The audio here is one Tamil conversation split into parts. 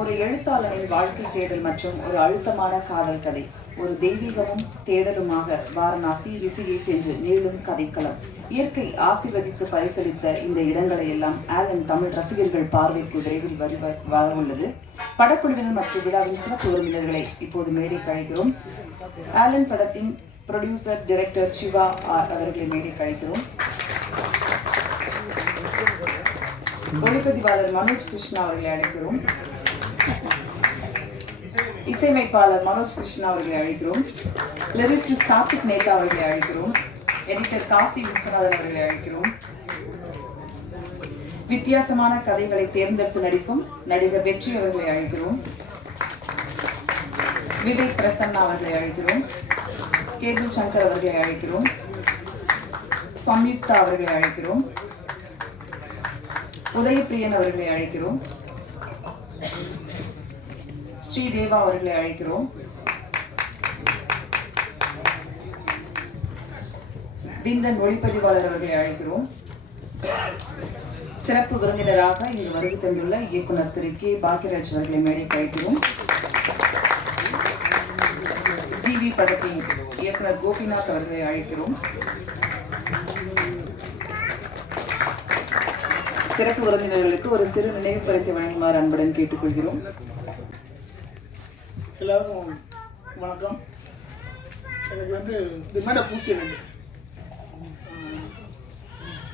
ஒரு எழுத்தாளரின் வாழ்க்கை தேடல் மற்றும் ஒரு அழுத்தமான காதல் கதை. ஒரு தெய்வீகமும் தேடலுமாக வாரணாசி, ரிஷிகேஷ் என்று நீளும் கதைக்களம். இயற்கை ஆசீர்வதித்து பரிசளித்த இந்த இடங்களை எல்லாம் ஆலன் தமிழ் ரசிகர்கள் பார்வைக்கு விரைவில் வரவுள்ளது. படக்குழுவினர் மற்றும் விழாவின் சிறப்பு விருந்தினர்களை இப்போது மேடைக்கு அழைக்கிறோம். ஆலன் படத்தின் ப்ரொடியூசர் டைரக்டர் சிவா அவர்களை மேடைக்கு அழைக்கிறோம். ஒளிப்பதிவாளர் மனோஜ் கிருஷ்ணா அவர்களை அழைக்கிறோம். இசையமைப்பாளர் மனோஜ் கிருஷ்ணா அவர்களை அழைக்கிறோம். லிரிசிஸ்ட் கார்த்திக் நேதா அவர்களை அழைக்கிறோம். எடிட்டர் காசி விஸ்வநாதன் அவர்களை அழைக்கிறோம். வித்தியாசமான கதைகளை தேர்ந்தெடுத்து நடிக்கும் நடிகர் வெற்றி அவர்களை அழைக்கிறோம். விவேக் பிரசன்னா அவர்களை அழைக்கிறோம். கேபிள் சங்கர் அவர்களை அழைக்கிறோம். சம்யுக்தா அவர்களை அழைக்கிறோம். உதயப்பிரியன் அவர்களை அழைக்கிறோம். ஸ்ரீதேவா அவர்களை அழைக்கிறோம். விந்தன் ஒளிப்பதிவாளர் அவர்களை அழைக்கிறோம். சிறப்பு விருந்தினராக இங்கு வருகை தந்துள்ள இயக்குனர் திரு கே பாக்யராஜ் அவர்களை மேடைக்கு அழைக்கிறோம். ஜிவி படத்தின் இயக்குனர் கோபிநாத் அவர்களை அழைக்கிறோம். சிறப்பு விருந்தினர்களுக்கு ஒரு சிறு நினைவு பரிசை வழங்குமாறு அன்புடன் கேட்டுக்கொள்கிறோம். எல்லாருக்கும் வணக்கம். எனக்கு இந்த மேடை பூசி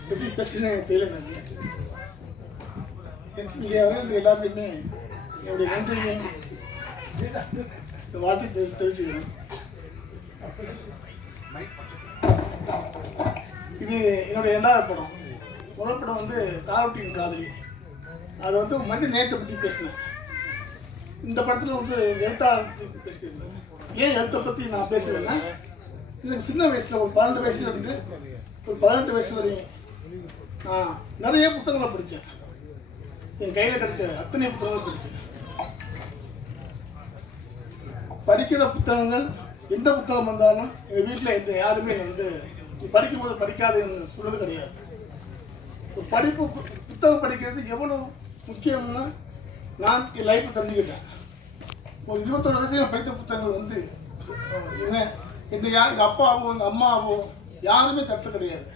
எப்படி பேசுறேன்னு எனக்கு தெரியல. இங்கே வந்து எல்லாத்துக்குமே என்னுடைய நன்றியையும் வாழ்த்து தெரிவிச்சுக்கிறேன். இது என்னுடைய 2வது படம். முதல் படம் காவட்டியின் காதலி. அதை மனித நேயத்தை பற்றி பேசினேன். இந்த படத்தில் எழுத்தாளத்தை பேசியிருந்தேன். ஏன் எழுத்தை பற்றி நான் பேசுவேன்னா, எனக்கு சின்ன வயசில் ஒரு 12 வயசுலேருந்து ஒரு 18 வயசு வரையும் நான் நிறைய புத்தகங்களை படித்தேன். என் கையில் கிடைச்ச அத்தனை புத்தகங்களை படித்தேன். படிக்கிற புத்தகங்கள் எந்த புத்தகம் வந்தாலும் எங்கள் வீட்டில் யாருமே நீ படிக்கும்போது படிக்காதுன்னு சொல்றது கிடையாது. படிப்பு புத்தகம் படிக்கிறது எவ்வளோ முக்கியம்னு நான் என் லைஃப்பில் தெரிஞ்சுக்கிட்டேன். ஒரு 21 வயசுல படித்த புத்தகங்கள் என்ன எங்கள் அப்பாவோ எங்கள் அம்மாவோ யாருமே தட்டு கிடையாது.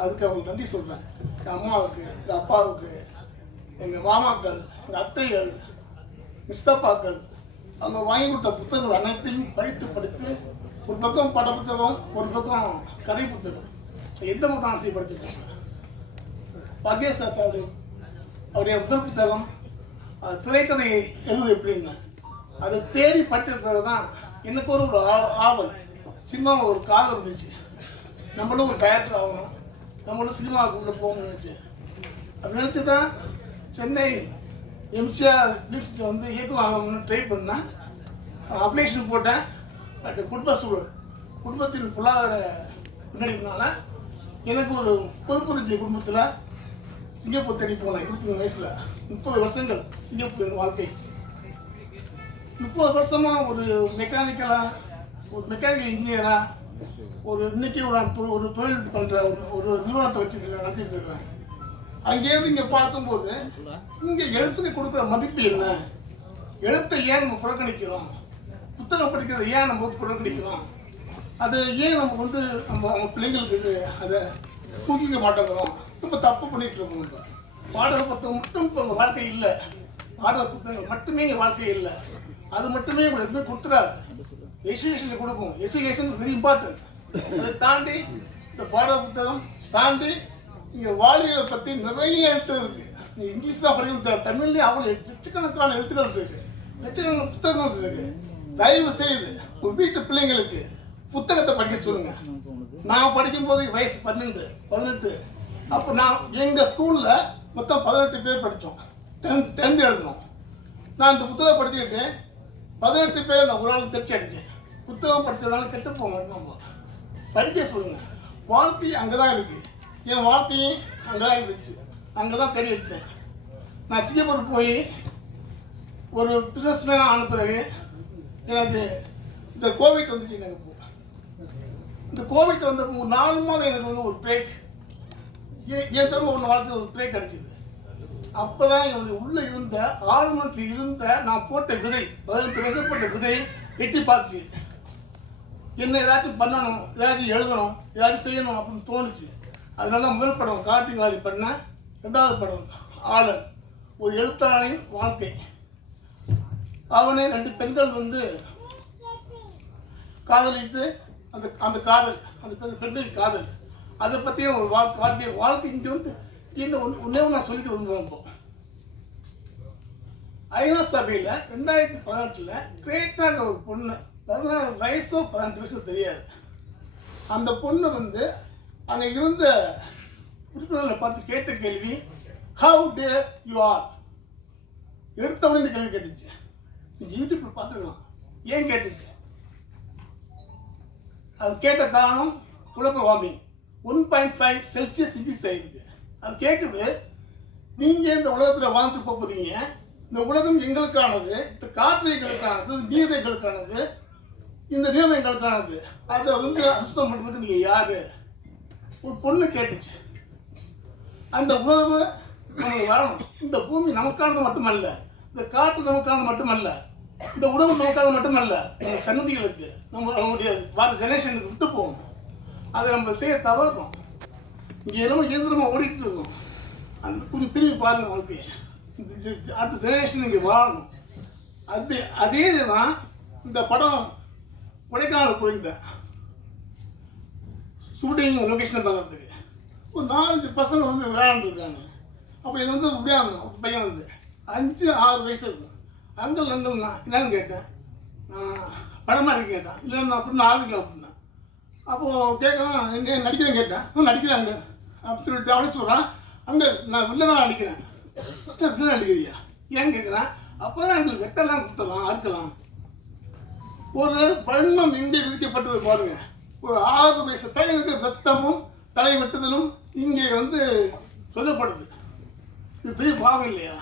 அதுக்கு அவங்களுக்கு நன்றி சொல்கிறேன். எங்கள் அம்மாவுக்கு, எங்கள் அப்பாவுக்கு, எங்கள் மாமாக்கள், எங்கள் அத்தைகள், மிஸ்தப்பாக்கள், அவங்க வாங்கி கொடுத்த புத்தகங்கள் அனைத்தையும் படித்து ஒரு பக்கம் பட புத்தகம், ஒரு பக்கம் கதை புத்தகம், எந்த புத்தகம் ஆசையை படிச்சுருக்காங்க. பகேஷ் அவருடைய முதல் புத்தகம் அது திரைக்கதை எழுது எப்படின்னு அதை தேடி படிச்சிருக்கிறது தான் எனக்கு ஒரு ஆவல். சினிமாவில் ஒரு காதல் இருந்துச்சு. நம்மளும் ஒரு டைரக்டர் ஆகணும், நம்மளும் சினிமாவுக்குள்ளே போகணும்னு நினச்சேன். அப்படி நினச்சி தான் சென்னை எம்ஜிஆர் லிப்ஸில் இயக்கம் ஆகணும்னு ட்ரை பண்ணேன். அப்ளிகேஷன் போட்டேன். பட் குடும்ப சூழல், குடும்பத்தின் பொருளாதார பின்னடைப்புனால எனக்கு ஒரு பொறுப்புரிஞ்ச குடும்பத்தில் சிங்கப்பூர் தேடி போகலாம். 23 வயசில் 30 வருஷங்கள் சிங்கப்பூரின் வாழ்க்கை. 30 வருஷமாக ஒரு மெக்கானிக்கலாக, ஒரு மெக்கானிக்கல் இன்ஜினியராக, இன்னைக்கு ஒரு தொழில் பண்ணுற ஒரு நிறுவனத்தை வச்சுட்டு நடத்திட்டு இருக்கிறேன். அங்கேருந்து இங்கே பார்க்கும்போது இங்கே எழுத்துக்கு கொடுக்குற மதிப்பு என்ன, எழுத்தை ஏன் நம்ம புறக்கணிக்கிறோம், புத்தகம் படிக்கிறத ஏன் நம்ம புறக்கணிக்கிறோம், அதை ஏன் நம்ம நம்ம பிள்ளைங்களுக்கு அதை தூக்கிக்க மாட்டேங்கிறோம், ரொம்ப தப்பு பண்ணிட்டு இருக்கோம். இப்போ பாடக புத்தகம் மட்டும் இப்போ உங்கள் வாழ்க்கை இல்லை, பாடக புத்தகங்கள் மட்டுமே எங்கள் வாழ்க்கை இல்லை. அது மட்டுமே உங்களுக்கு எதுவுமே கொடுத்துறாரு. எஜுகேஷன் கொடுக்கும். Education very important. அதை தாண்டி இந்த பாடக புத்தகம் தாண்டி இங்கே வாழ்வியலை பற்றி நிறைய எழுத்து இருக்குது. நீங்கள் இங்கிலீஷ் தான் படிக்கணும், தமிழ்லேயே அவ்வளோ லட்சக்கணக்கான எழுத்துக்கள் இருக்குது, லட்சக்கணக்கான புத்தகங்கள் இருக்குது. தயவு செய்து ஒரு வீட்டு பிள்ளைங்களுக்கு புத்தகத்தை படிக்க சொல்லுங்கள். நான் படிக்கும்போது வயசு 12, 18. அப்போ நான் எங்கள் ஸ்கூலில் மொத்தம் 18 பேர் படித்தோம். 10th எழுதணும். நான் இந்த புத்தகம் படிச்சுக்கிட்டு 18 பேர் நான் ஒரு நாள் தெரிச்சு அடித்தேன். புத்தகம் படித்ததால கெட்டு போக மாட்டோம். படிக்க சொல்லுங்கள். வாழ்க்கை அங்கே தான் இருக்குது. என் வாழ்க்கையும் அங்கே தான் இருந்துச்சு. அங்கே தான் தேடி எடுத்தேன். நான் சிங்கப்பூர் போய் ஒரு பிஸ்னஸ் மேனாக ஆன பிறகு எனக்கு இந்த கோவிட் வந்துச்சு. எனக்கு இந்த கோவிட் ஒரு 4 மாதம் எனக்கு ஒரு பிரேக். என் திரும்ப ஒன்று வாழ்க்கை ஒரு பிரேக் அடிச்சிது. அப்போதான் என்னுடைய உள்ள இருந்த ஆழ்மனத்தில் இருந்த நான் போட்ட விதை 18 வயசு போட்ட விதை எட்டி பார்த்துச்சு. என்ன ஏதாச்சும் பண்ணணும், ஏதாச்சும் எழுதணும், ஏதாச்சும் செய்யணும் அப்படின்னு தோணுச்சு. அதனால தான் முதல் படம் காட்டுங்காலி பண்ணேன். 2வது படம் ஆளன், ஒரு எழுத்தாளரின் வாழ்க்கை. அவனே 2 பெண்கள் வந்து காதலித்து அந்த அந்த காதல், அந்த பெண்களின் காதல், அதை பற்றியும் ஒரு வாழ்க்கை இங்கே வந்து இன்னும் ஒன்றே நான் சொல்லிட்டு விரும்புகிறேன். இப்போ ஐநா சபையில் 2018 கிரேட்டாக ஒரு பொண்ணு, 16 வயசோ 18 வயசோ தெரியாது, அந்த பொண்ணு வந்து அங்கே இருந்த உறுப்பினர்களை பார்த்து கேட்ட கேள்வி, ஹவு டேர் யூ ஆர். எடுத்தவொடனே இந்த கேள்வி கேட்டுச்சு. நீங்கள் யூடியூப்பில் பார்த்துக்கலாம் ஏன் கேட்டுச்சு. அது கேட்ட காரணம் குளோபல் வார்மிங் 1.5 செல்சியஸ் இன்க்ரீஸ் ஆகிருக்கு. அது கேட்குது, நீங்கள் இந்த உலகத்தில் வாழ்ந்து போகிறீங்க, இந்த உலகம் எங்களுக்கானது, இந்த காற்று எங்களுக்கானது, நீர் எங்களுக்கானது, இந்த நிலம் எங்களுக்கானது, அதை வந்து அசுத்தம் பண்ணுறதுக்கு நீங்கள் யார். ஒரு பொண்ணு கேட்டுச்சு. அந்த உலகம் நமக்கு வரணும். இந்த பூமி நமக்கானது மட்டுமல்ல, இந்த காற்று நமக்கானது மட்டுமல்ல, இந்த உணவு நமக்கானது மட்டுமல்ல, நம்ம சன்னதிகளுக்கு, நம்மளுடைய வர ஜெனரேஷனுக்கு விட்டு போகணும். அதை நம்ம செய்ய தவறுறோம். இங்கே நம்ம இயந்திரமாக ஓடிட்டு இருக்கோம். அது கொஞ்சம் திரும்பி பாருங்க வாழ்க்கையை. அடுத்த ஜெனரேஷன் இங்கே வாழணும். அதே தான் இந்த படம் கொடைக்கானல் போயிருந்தேன் ஷூட்டிங் லொக்கேஷனை பார்க்கறதுக்கு. ஒரு 4-5 பசங்க வந்து விளையாண்டுருக்காங்க. அப்போ இது வந்து முடியாமல் ஒரு பையன் வந்து 5-6 வயசு இருக்கும். அங்கிள் நான் என்னன்னு கேட்டேன், படமாக இருக்கு கேட்டேன். இல்லை நான் அப்படின்னு ஆரம்பிக்கலாம் அப்படின்னா. அப்போது கேட்கலாம், எங்கே நடிக்கிறேன் கேட்டேன். நடிக்கிறாங்க அப்படின்னு சொல்லிட்டு அவனே சொல்கிறான், அங்கே நான் வில்லனாக நடிக்கிறேன். வில்லன் நடிக்கிறியா ஏன்னு கேட்குறேன். அப்போ தான் எங்களுக்கு வெட்டெல்லாம் கொடுத்தலாம், அறுக்கலாம். ஒரு வன்மம் எங்கே விதிக்கப்பட்டது பாருங்க. ஒரு 6 வயசு பையனுக்கு ரத்தமும் தலை வெட்டுதலும் இங்கே வந்து சொல்லப்படுது. இது பெரிய பாவம் இல்லையா?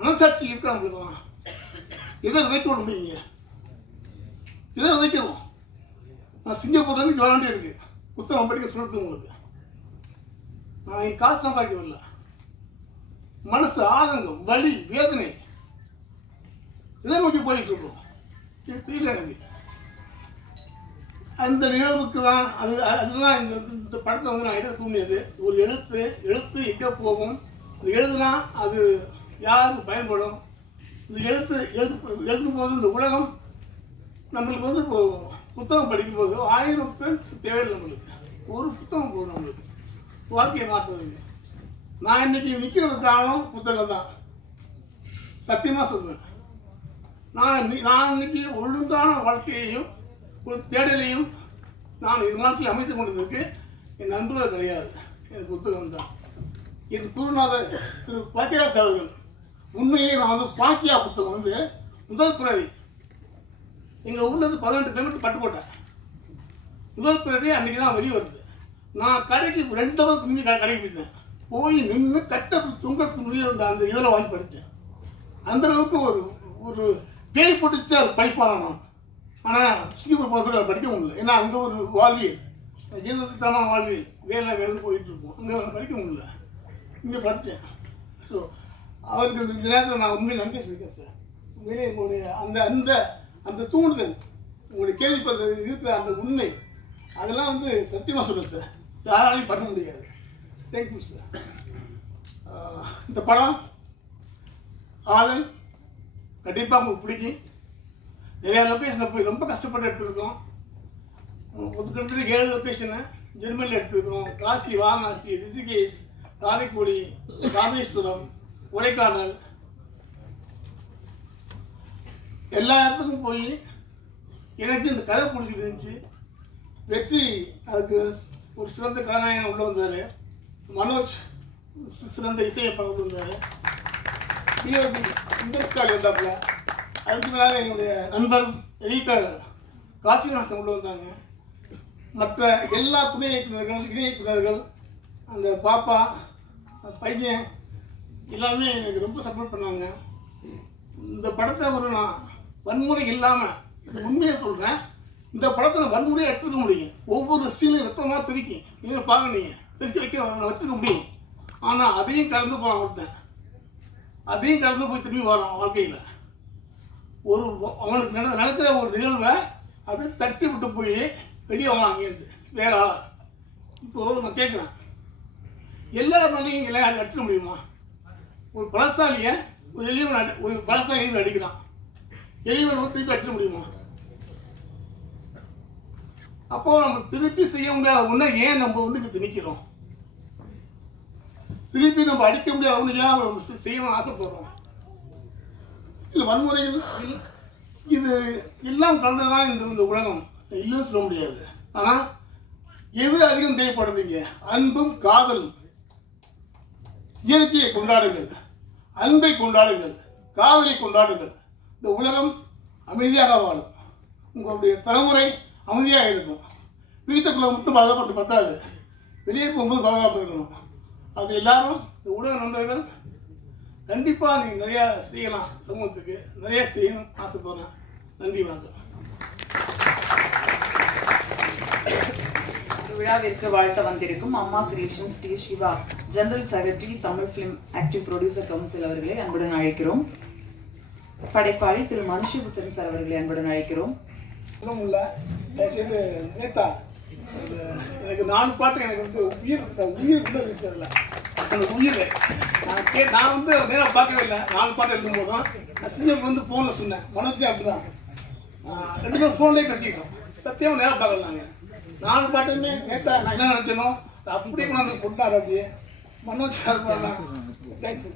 மனசாட்சி இருக்கா நம்மளுக்குலாம்? எதை விதைக்க முடியுங்க? இதை விதைக்கிறோம். நான் சிங்கப்பூர்லேருந்து வர வேண்டிய இருக்கு புத்தகம் படிக்க சொல்லுறது உங்களுக்கு. நான் காசு சம்பாதிக்கவில்லை. மனசு ஆதங்கம், வலி, வேதனை, இதை நோக்கி போயிட்டு இருக்கோம். இது தெரியல எனக்கு. அந்த நிகழ்வுக்கு தான் அதுதான் இந்த படத்தை வந்து நான் எடுக்க தூண்டியது. ஒரு எழுத்து எங்கே போகும், இது எழுதுனா அது யாருக்கு பயன்படும், இந்த எழுதும் போது இந்த உலகம் நம்மளுக்கு வந்து இப்போ புத்தகம் படிக்கும்போது 1000 பேர் தேவையில்லை. நம்மளுக்கு ஒரு புத்தகம் போதும் நம்மளுக்கு வாழ்க்கையை மாற்றுவதுங்க. நான் இன்னைக்கு நிற்கிறது காரணம் புத்தகம் தான். சத்தியமாக சொல்லுவேன். நான் இன்னைக்கு ஒழுங்கான வாழ்க்கையையும் ஒரு தேடலையும் நான் இது மாதிரி அமைத்து கொண்டதுக்கு என் நண்பர்கள் கிடையாது, என் புத்தகம் தான். இது குருநாதர் திரு பாக்கியாஸ் அவர்கள். உண்மையிலே நான் வந்து பாக்கியா புத்தகம் வந்து முதல் பிரதி எங்கள் ஊர்லேருந்து 18 கிலோமீட்டர் பட்டுக்கோட்டை. முதல் பிரதி அன்றைக்கி தான் வெளியே வருது. நான் கடைக்கு 2 ஹவருக்கு முந்தி கடைக்கு போயிட்டேன். போய் நின்று கட்டை தொங்கத்துக்கு முடியாது அந்த இதில் வாங்கி படித்தேன். அந்தளவுக்கு ஒரு பேய் பிடிச்ச ஒரு படிப்பாளன் நான். ஆனால் சிங்கப்பூர் போகிறதுக்கு அதை படிக்க முடியல. ஏன்னா அங்கே ஒரு வாழ்வியல், ஜீவத்தனமான வாழ்வியல், வேலை போயிட்டு இருக்கும். அங்கே படிக்க முடியல. இங்கே படித்தேன். ஸோ அவருக்கு இந்த நேரத்தில் நான் உண்மையை நன்றி சொல்லிட்டேன் சார். உண்மையிலே உங்களுடைய அந்த தூண்டுதல், உங்களுடைய கேள்விப்பட்ட இருக்கிற அந்த உண்மை, அதெல்லாம் வந்து சத்தியமாக சொல்லுங்கள் சார். யாராலையும் பண்ண முடியாது. Thank you sir. இந்த படம் ஆலன் கண்டிப்பாக உங்களுக்கு பிடிக்கும். நிறையா லொக்கேஷனில் போய் ரொம்ப கஷ்டப்பட்டு எடுத்துருக்கோம். கிட்டத்தட்ட 7 லொக்கேஷனை ஜெர்மனியில் எடுத்துருக்கோம். காசி, வாரணாசி, ரிஷிகேஷ், காரைக்குடி, ராமேஸ்வரம், கொடைக்கானல், எல்லா இடத்துக்கும் போய் எனக்கு இந்த கதை பிடிச்சிருந்துச்சு. வெற்றி அதுக்கு ஒரு சிறந்த கதாநாயகன் உள்ள வந்தார். மனோஜ் சிறந்த இசையப்படம் உள்ள வந்தார். டிஓபி இண்டஸ்ட்ரியால் இருந்தாப்புல. அதுக்கு மேலே என்னுடைய நண்பர் எடிட்டர் காசிநாசன் உள்ள வந்தாங்க. மற்ற எல்லா துணை இயக்குநர்கள், இணை இயக்குநர்கள், அந்த பாப்பா, பையன் எல்லாமே எனக்கு ரொம்ப சப்போர்ட் பண்ணாங்க. இந்த படத்தை நான் வன்முறை இல்லாமல், இது உண்மையை சொல்கிறேன், இந்த படத்தை நான் வன்முறையை எடுத்துக்க முடியும். ஒவ்வொரு சீனும் ரத்தமாக திரிக்கும். நீங்கள் பாருங்க, நீங்கள் திருச்சி வைக்க வச்சுருக்க முடியும். ஆனால் அதையும் கடந்து போன ஒருத்தன் அதையும் கடந்து போய் திரும்பி வரான் வாழ்க்கையில். ஒரு அவனுக்கு நடக்கிற ஒரு நிகழ்வை அப்படியே தட்டி விட்டு போய் வெளியே வரலாம் அங்கேருந்து வேற ஆளா. இப்போது நான் கேட்குறேன், எல்லா மேலேயும் இங்கே அடிச்சிட முடியுமா? ஒரு பலசாலியை ஒரு எளியவன் ஒரு பலசாலி அடிக்கிறான், எளியவன் திருப்பி அடிச்சிட முடியுமா? அப்போ நம்ம திருப்பி செய்ய முடியாத ஒன்றை ஏன் நம்ம வந்து திணிக்கிறோம்? திருப்பி நம்ம அடிக்க முடியாத ஒன்று ஏன் நம்ம செய்யணும்னு ஆசைப்படுறோம்? இல்லை வன்முறைகள் இது எல்லாம் கலந்துதான் இந்த உலகம், இல்லைன்னு சொல்ல முடியாது. ஆனால் எது அதிகம் தேவைப்படுதுங்க? அன்பும் காதலும். இயற்கையை கொண்டாடுங்கள், அன்பை கொண்டாடுங்கள், காதலை கொண்டாடுங்கள். இந்த உலகம் அமைதியாக வாழும், உங்களுடைய தலைமுறை அமைதியாக இருக்கும். வீட்டுக்குள்ளே மட்டும் பாதுகாப்பு பத்தாது, வெளியே போகும்போது பாதுகாப்பு இருக்கணும். அது எல்லாரும் இந்த ஊடக நண்பர்கள் கண்டிப்பாக நீங்கள் நிறையா செய்யலாம், சமூகத்துக்கு நிறையா செய்யணும் ஆசைப்படுறேன். நன்றி, வணக்கம். விழாவிற்கு வாழ்த்த வந்திருக்கும் Amma creations T Siva general secretary, Tamil film active producer council அவர்களை அன்புடன் அழைக்கிறோம். படைப்பாளி திரு மனுஷபுத்திரன் சார் அவர்களை அன்புடன் அழைக்கிறோம். நேத்தா எனக்கு 4 பாட்டு எனக்கு வந்து உயிர் உள்ள இருந்ததில்ல. அந்த உயிர் நான் வந்து நேராக பார்க்கவே இல்லை. 4 பாட்டு எழுதும் போதும் அசிஞ்சம் வந்து ஃபோனில் சொன்னேன். மனோஜ் அப்படி தான் 2 பேரும் ஃபோன்லேயே பேசிக்கிட்டோம். சத்தியமாக நேராக பார்க்கல. நாங்கள் 4 பாட்டுமே நேத்தா நான் என்ன நினச்சேனோ அப்படியே கொண்டாந்து கொண்டாரு. அப்படியே மனோஜ் சார் தேங்க்யூ.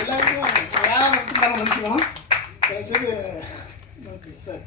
எல்லாருக்கும் யாரும் மன்னிச்சுக்கணும். சரி சார்.